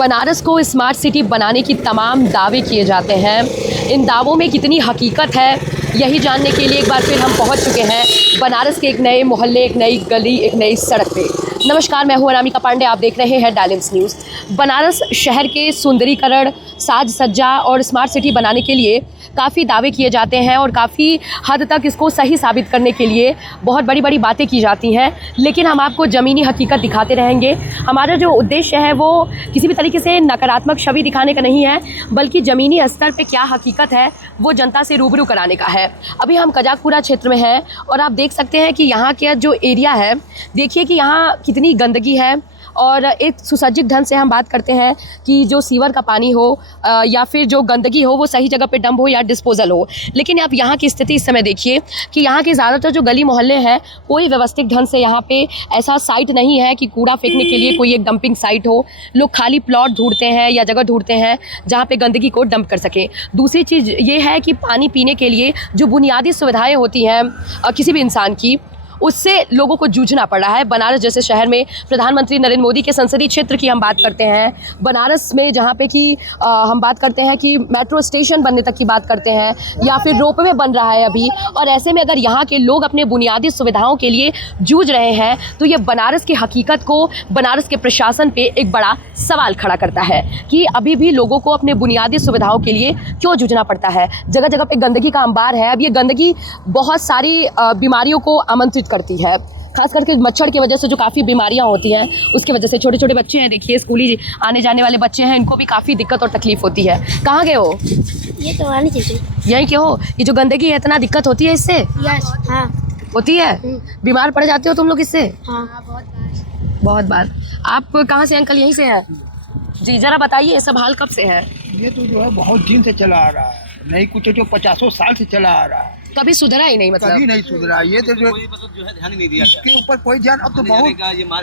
बनारस को smart city बनाने की तमाम दावे किए जाते हैं। इन दावों में कितनी हकीकत है, यही जानने के लिए एक बार फिर हम पहुंच चुके हैं बनारस के एक नए मोहल्ले, एक नई गली, एक नई सड़क पे। नमस्कार, मैं हूं अनामिका पांडे, आप देख रहे हैं डायलिम्स न्यूज़। बनारस शहर के सुंदरीकरण, साज सज्जा और स्मार्ट सिटी बनाने के लिए काफ़ी दावे किए जाते हैं और काफ़ी हद तक इसको सही साबित करने के लिए बहुत बड़ी बड़ी बातें की जाती हैं, लेकिन हम आपको ज़मीनी हकीकत दिखाते रहेंगे। हमारा जो उद्देश्य है वो किसी भी तरीके से नकारात्मक छवि दिखाने का नहीं है, बल्कि ज़मीनी स्तर पे क्या हकीकत है वो जनता से रूबरू कराने का है। अभी हम कजाकपुरा क्षेत्र में हैं और आप देख सकते हैं कि यहाँ के जो एरिया है, देखिए कि यहाँ कितनी गंदगी है। और एक सुसज्जित ढंग से हम बात करते हैं कि जो सीवर का पानी हो या फिर जो गंदगी हो वो सही जगह पे डंप हो या डिस्पोजल हो। लेकिन आप यहाँ की स्थिति इस समय देखिए कि यहाँ के ज़्यादातर जो गली मोहल्ले हैं, कोई व्यवस्थित ढंग से यहाँ पे ऐसा साइट नहीं है कि कूड़ा फेंकने के लिए कोई एक डंपिंग साइट हो। लोग खाली प्लॉट ढूंढते हैं या जगह ढूंढते हैं जहाँ पे गंदगी को डंप कर सकें। दूसरी चीज़ ये है कि पानी पीने के लिए जो बुनियादी सुविधाएँ होती हैं किसी भी इंसान की, उससे लोगों को जूझना पड़ रहा है। बनारस जैसे शहर में प्रधानमंत्री नरेंद्र मोदी के संसदीय क्षेत्र की हम बात करते हैं, बनारस में जहाँ पे कि हम बात करते हैं कि मेट्रो स्टेशन बनने तक की बात करते हैं या फिर रोपवे बन रहा है अभी। और ऐसे में अगर यहाँ के लोग अपने बुनियादी सुविधाओं के लिए जूझ रहे हैं तो ये बनारस की हकीकत को, बनारस के प्रशासन पे एक बड़ा सवाल खड़ा करता है कि अभी भी लोगों को अपने बुनियादी सुविधाओं के लिए क्यों जूझना पड़ता है। जगह जगह पे गंदगी का अंबार है। अब ये गंदगी बहुत सारी बीमारियों को आमंत्रित करती है, खास करके मच्छर की वजह से जो काफ़ी बीमारियां होती हैं उसकी वजह से। छोटे छोटे बच्चे हैं, देखिए स्कूली आने जाने वाले बच्चे हैं, इनको भी काफ़ी दिक्कत और तकलीफ होती है। कहाँ गए हो? ये तो आनी चाहिए। यहीं के हो? ये जो गंदगी है, इतना दिक्कत होती है इससे? यस, हाँ होती है। बीमार पड़ जाते हो तुम लोग इससे? हाँ, बहुत बार। आप कहाँ से अंकल? यहीं से हैं जी। ज़रा बताइए ये सब हाल कब से है? ये तो जो है बहुत दिन से चला आ रहा है, नहीं कुछ जो 50 साल से चला आ रहा है, कभी सुधरा ही नहीं? मतलब कभी नहीं सुधरा। ये तो जो ध्यान नहीं दिया इसके ऊपर कोई ध्यान, अब तो बहुत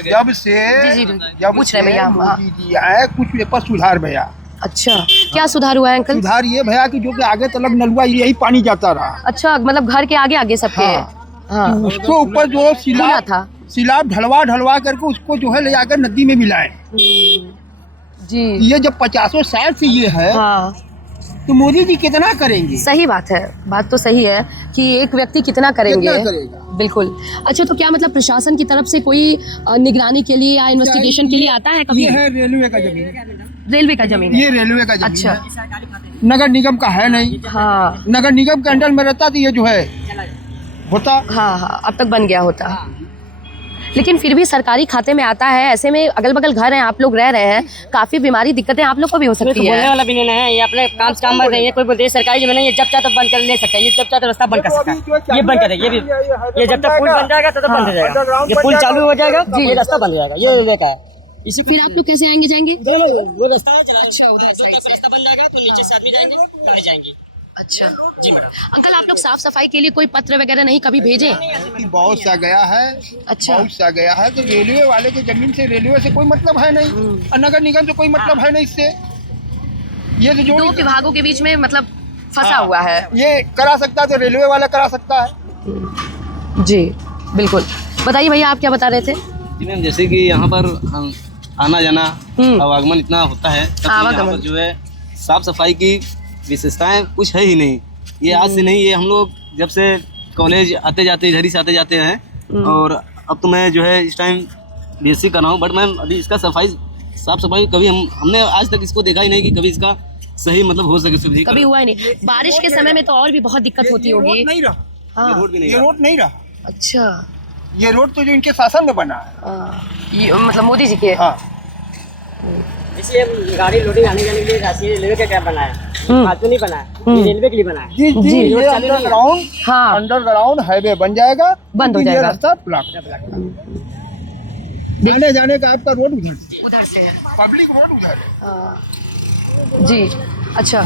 जब से पूछ रहे भैया मोदी जी आए कुछ पेपर सुधार भैया। अच्छा, क्या सुधार हुआ है अंकल? सुधार ये भैया कि जो कि आगे तलक नलुआ यही पानी जाता रहा। अच्छा, मतलब घर के आगे आगे सबके? हाँ। उसके ऊपर जो सिलाब ढलवा करके उसको जो है ले जाकर नदी में मिलाएं जी। ये जब 50 साल से ये है, हाँ, तो मोदी जी कितना करेंगे? सही बात है, बात तो सही है कि एक व्यक्ति कितना करेंगे। कितना करेगा? बिल्कुल। अच्छा, तो क्या मतलब प्रशासन की तरफ से कोई निगरानी के लिए या इन्वेस्टिगेशन के लिए आता है कभी? ये है रेलवे का जमीन, रेलवे का जमीन है? ये रेलवे का जमीन अच्छा है, नगर निगम का है नहीं। हाँ नगर निगम के अंडर में रहता तो ये जो है होता। हाँ हाँ, अब तक बन गया होता, लेकिन फिर भी सरकारी खाते में आता है। ऐसे में अगल बगल घर हैं, आप लोग रह रहे हैं, काफी बीमारी दिक्कतें आप लोग को भी हो सकती है। बोलने वाला भी नहीं है, ये अपने काम में नहीं है। कोई बोलते हैं सरकारी जमीन है, ये जब चाहे तो बंद कर ले सकता है, ये जब चाहे तो रास्ता बंद कर सकता है, ये बंद करेगा। ये भी ये जब तक पुल बन जाएगा तो बंद हो जाएगा। ये पुल चालू हो जाएगा ये रास्ता बंद हो जाएगा। ये रेलवे का है। इससे फिर आप लोग कैसे आएंगे जाएंगे? वो रास्ता है चला। अच्छा, उधर साइड से रास्ता बन जाएगा तो नीचे से आदमी जाएंगे, गाड़ी जाएंगी। अच्छा जी मैडम। अंकल, आप लोग साफ सफाई के लिए कोई पत्र वगैरह नहीं कभी भेजे? बहुत सा गया है। अच्छा, बहुत सा गया है। तो रेलवे वाले के जमीन से रेलवे से कोई मतलब है नहीं और नगर निगम से कोई मतलब है नहीं। इससे ये तो जो दो विभागों के बीच में मतलब फंसा हुआ है। ये करा सकता है तो रेलवे वाला करा सकता है। जी बिल्कुल। बताइए भैया, आप क्या बता रहे थे? जी मैम, जैसे कि यहाँ पर आना जाना आवागमन इतना होता है, यहाँ पर जो है साफ सफाई की विशेषताएं कुछ है ही नहीं। ये आज से नहीं, ये हम लोग जब से कॉलेज आते जाते इधर ही से आते जाते हैं। और अब तो मैं जो है इस टाइम BSc कर रहा हूँ, बट मैम अभी इसका साफ सफाई कभी हमने आज तक इसको देखा ही नहीं कि कभी इसका सही मतलब हो सके सुविधा कभी हुआ ही नहीं। बारिश के समय में तो और भी बहुत दिक्कत होती होगी। नहीं रहा। हाँ, रोड भी नहीं, ये रोड नहीं रहा। अच्छा, ये रोड तो जो इनके शासन में बना है, ये मतलब मोदी जी के। हाँ। इसलिए गाड़ी लोडिंग आने जाने के लिए राष्ट्रीय रेलवे का कैब बना है, फालतू नहीं बना है, ये रेलवे के लिए बना है। जी जी, जी, ये अंडरग्राउंड, हाँ, अंडरग्राउंड हाईवे बन जाएगा, बंद हो जाएगा, रास्ता ब्लॉक। आने जाने का आपका रोड उधर से है, पब्लिक रोड उधर है। हाँ जी। अच्छा,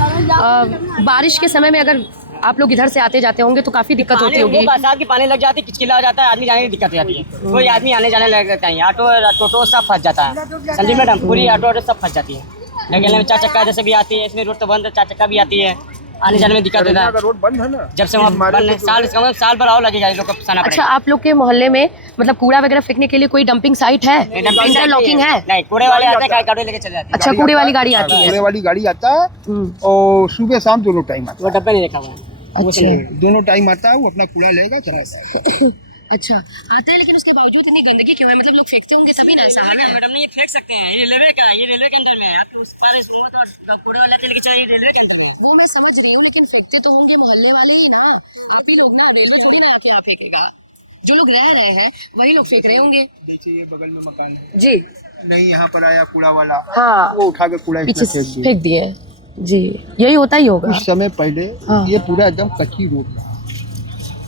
बारिश के समय में अगर आप लोग इधर से आते जाते होंगे तो काफी दिक्कत होती होगी। बरसात की पानी लग जाती है, किचकिला हो जाता है, आदमी जाने की दिक्कत हो जाती है। कोई आदमी आने जाने लग जाता है, ऑटो सब फंस जाता है। संजीव मैडम, पूरी ऑटो सब फंस जाती है। लेकिन 4 चक्का जैसे भी आती है, इसमें रोड तो बंद है, 4 चक्का भी आती है आने जाने में दिक्कत होता करेला है। का रोड बंद है ना, जब से वहाँ हमारे बंद है, को जो है- साल भर और लगेगा, ये लोग को फंसाना अच्छा, पड़ेगा। आप लोग के मोहल्ले में मतलब कूड़ा वगैरह फेंकने के लिए कोई डंपिंग साइट है, इंटरलॉकिंग है? नहीं, कूड़े वाले आते हैं, गाड़ी लेके चले जाते हैं। अच्छा, कूड़े वाली गाड़ी आती कूड़े है। वाली गाड़ी आता है और सुबह शाम दोनों टाइम आता वो डब्बे नहीं देखा हुआ है। वो सब अच्छा। नहीं मैडम। है, दोनों टाइम आता है, वो अपना कूड़ा लेगा चला जाएगा। अच्छा, आते हैं, लेकिन उसके बावजूद इतनी गंदगी क्यों है? मतलब लोग फेंकते होंगे तभी ना ऐसा हाल है। मैडम नहीं, ये फेंक सकते हैं, ये रेलवे का है, ये रेलवे के अंदर में है। आपके उस पार वो तो कूड़े वाले आते हैं, लेकिन ये रेलवे के अंदर में है। वो मैं समझ रही हूँ, लेकिन फेंकते तो होंगे मोहल्ले वाले ही ना, आप ही लोग ना, रेलवे थोड़ी ना आके यहाँ फेंकेगा। जो लोग रह रहे हैं वही लोग फेंक रहे होंगे। जैसे ये बगल में मकान है, जी नहीं यहाँ पर आया कूड़ा वाला, हाँ, वो उठा के कूड़ा पीछे इसमें फेंक दिया। फेंक दिए। जी, यही होता ही होगा। कुछ समय पहले हाँ। ये पूरा एकदम कच्ची रोड रहा,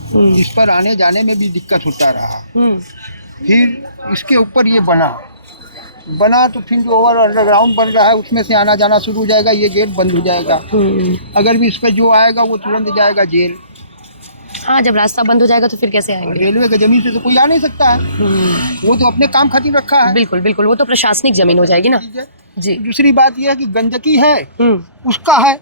हम्म, इस पर आने जाने में भी दिक्कत होता रहा। हम्म, फिर इसके ऊपर ये बना तो फिर जो ओवर अंडरग्राउंड बन रहा है उसमें से आना जाना शुरू हो जाएगा, ये गेट बंद हो जाएगा। अगर भी इस पर जो आएगा वो तुरंत जाएगा जेल। हाँ, जब रास्ता बंद हो जाएगा तो फिर कैसे आएंगे? रेलवे की जमीन से तो कोई आ नहीं सकता है, वो तो अपने काम खातिर रखा है। बिल्कुल बिल्कुल, वो तो प्रशासनिक जमीन हो जाएगी ना। ठीक है। जी। दूसरी बात यह है कि गंदगी है उसका है,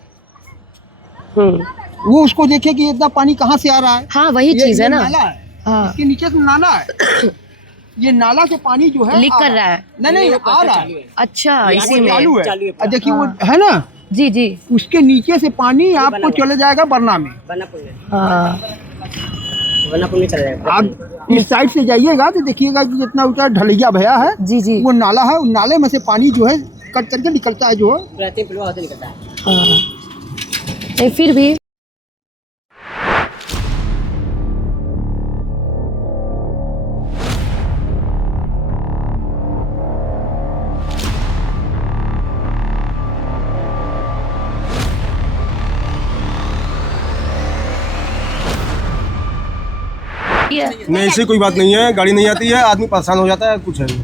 वो उसको देखे कि इतना पानी कहाँ से आ रहा है। हाँ, वही चीज है ये ना। नाला है, हाँ, इसके नीचे से नाला है, ये नाला से पानी जो है लीक आ कर रहा है। नहीं आ रहा है, अच्छा, इसी वो चालू में। है। और देखिए वो है ना, जी जी, उसके नीचे से पानी आपको चले जाएगा बरना में। हाँ, वरनापुर में चला जाएगा। आप इस साइड से जाइएगा तो देखिएगा कि जितना ऊंचा ढलैया भया है, जी जी, वो नाला है, उस नाले में से पानी जो है कट करके निकलता है, जो है प्राचीन पुलवा होते निकलता है। हाँ। नहीं, फिर भी नहीं, ऐसी कोई बात नहीं है, गाड़ी नहीं आती है, आदमी परेशान हो जाता है, कुछ है नहीं।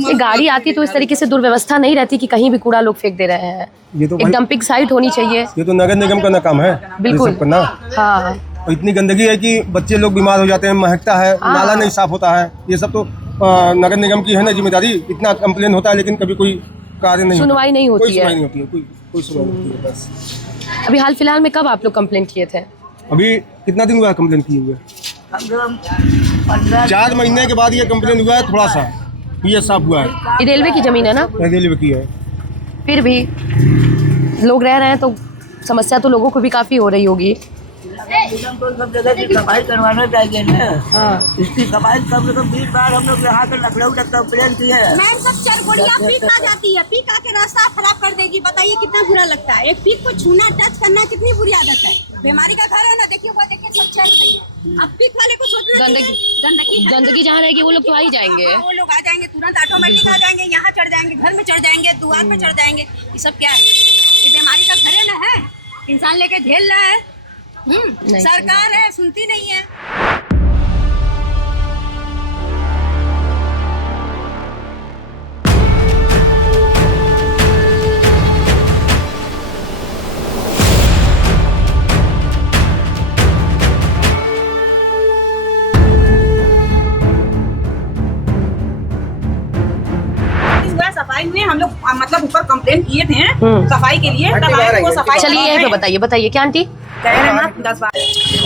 ये गाड़ी आती तो इस तरीके से दुर्व्यवस्था नहीं रहती कि कहीं भी कूड़ा लोग फेंक दे रहे हैं। ये तो एक भाई, डंपिंग साइट होनी चाहिए। ये तो नगर निगम का ना काम है, बिल्कुल। ये सब करना। हाँ, और इतनी गंदगी है कि बच्चे लोग बीमार हो जाते हैं, महकता है, नाला नहीं साफ होता है। ये सब तो नगर निगम की है ना जिम्मेदारी। इतना कंप्लेन होता है लेकिन कभी कोई कार्य नहीं, सुनवाई नहीं होती कोई सुनवाई है। नहीं होती है, कोई सुनवाई नहीं होती है। बस अभी हाल फिलहाल में कब आप लोग कंप्लेंट किए थे? अभी कितना दिन हुआ है कंप्लेन किए हुए? 4 महीने के बाद ये कंप्लेन हुआ है, थोड़ा सा ये साफ हुआ है। ये रेलवे की जमीन है ना, रेलवे की है। फिर भी लोग रह रहे हैं तो समस्या तो लोगों को भी काफी हो रही होगी। सब जगह की सफाई करवाना चाहिए ना। हाँ, इसकी सफाई कम से कम 20 बार हम लोग यहाँ से लखनऊ तक कंप्लेन की है। मैम सब चरगोड़िया पीक आ जाती है, पीक आके रास्ता खराब कर देगी। बताइए कितना बुरा लगता है। एक पीक को छूना, टच करना कितनी बुरी आदत है। बीमारी का घर है ना, देखिए वो देखिए सब चल रही है। अब पीक वाले को सोचना चाहिए, गंदगी जहाँ रहेगी वो लोग तो आ ही जाएंगे। हाँ, वो लोग आ जाएंगे, तुरंत ऑटोमेटिक आ जाएंगे, यहाँ चढ़ जाएंगे, घर में चढ़ जाएंगे, द्वार पे चढ़ जाएंगे। ये सब क्या है? ये बीमारी का घर है ना, है इंसान लेके झेल रहा है। नहीं, सरकार है, सुनती नहीं है। सफाई में हम लोग मतलब ऊपर कंप्लेन किए थे सफाई के लिए, तब आए वो सफाई। चलिए यहीं पे बताइए क्या आंटी? कह रहे हैं ना 10 बार।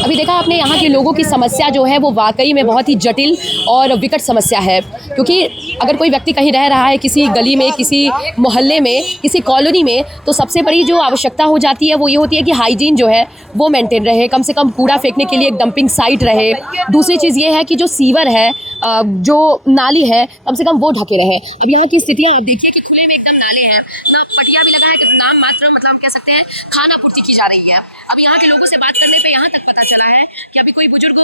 अभी देखा आपने यहाँ के लोगों की समस्या जो है वो वाकई में बहुत ही जटिल और विकट समस्या है। क्योंकि अगर कोई व्यक्ति कहीं रह रहा है किसी गली में, किसी मोहल्ले में, किसी कॉलोनी में, तो सबसे बड़ी जो आवश्यकता हो जाती है वो ये होती है कि हाइजीन जो है वो मेंटेन रहे, कम से कम कूड़ा फेंकने के लिए एक डंपिंग साइट रहे। दूसरी चीज़ ये है कि जो सीवर है, जो नाली है, कम से कम वो ढके रहे। अब यहाँ की स्थितियाँ आप देखिए कि खुले में एकदम नाले हैं ना, पटिया भी लगा है कि नाम मात्र मतलब हम कह सकते हैं खाना पूर्ति की जा रही है। अब यहाँ के लोगों से बात करने पे यहाँ तक पता चला है कि अभी कोई बुजुर्ग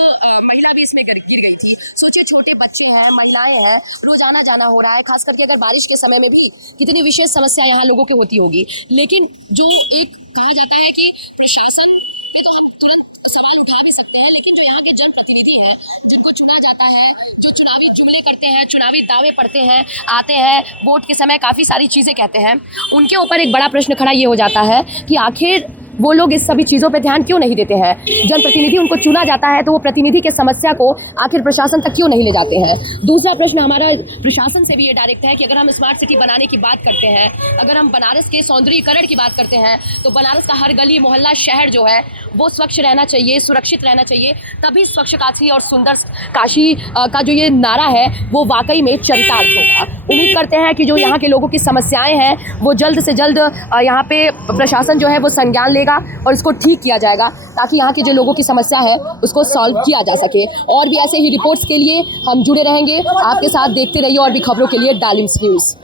महिला भी इसमें गिर गई थी। सोचिए, छोटे बच्चे हैं, महिलाएं हैं, रोज आना जाना हो रहा है, खास करके अगर बारिश के समय में भी कितनी विशेष समस्या यहाँ लोगों की होती होगी। लेकिन जो एक कहा जाता है कि प्रशासन पे तो हम तुरंत सवाल उठा भी सकते हैं, लेकिन जो यहाँ के जनप्रतिनिधि हैं, जिनको चुना जाता है, जो चुनावी जुमले करते हैं, चुनावी दावे पढ़ते हैं, आते हैं वोट के समय काफ़ी सारी चीज़ें कहते हैं, उनके ऊपर एक बड़ा प्रश्न खड़ा ये हो जाता है कि आखिर वो लोग इस सभी चीज़ों पे ध्यान क्यों नहीं देते हैं? जनप्रतिनिधि उनको चुना जाता है तो वो प्रतिनिधि के समस्या को आखिर प्रशासन तक क्यों नहीं ले जाते हैं? दूसरा प्रश्न हमारा प्रशासन से भी ये डायरेक्ट है कि अगर हम स्मार्ट सिटी बनाने की बात करते हैं, अगर हम बनारस के सौंदर्यीकरण की बात करते हैं, तो बनारस का हर गली मोहल्ला शहर जो है वो स्वच्छ रहना चाहिए, सुरक्षित रहना चाहिए, तभी स्वच्छ काशी और सुंदर काशी का जो ये नारा है वो वाकई में चरितार्थ होगा। उम्मीद करते हैं कि जो यहाँ के लोगों की समस्याएं हैं वो जल्द से जल्द यहाँ पे प्रशासन जो है वो संज्ञान लेगा और इसको ठीक किया जाएगा, ताकि यहाँ के जो लोगों की समस्या है उसको सॉल्व किया जा सके। और भी ऐसे ही रिपोर्ट्स के लिए हम जुड़े रहेंगे आपके साथ, देखते रहिए और भी खबरों के लिए डालिम्स न्यूज़।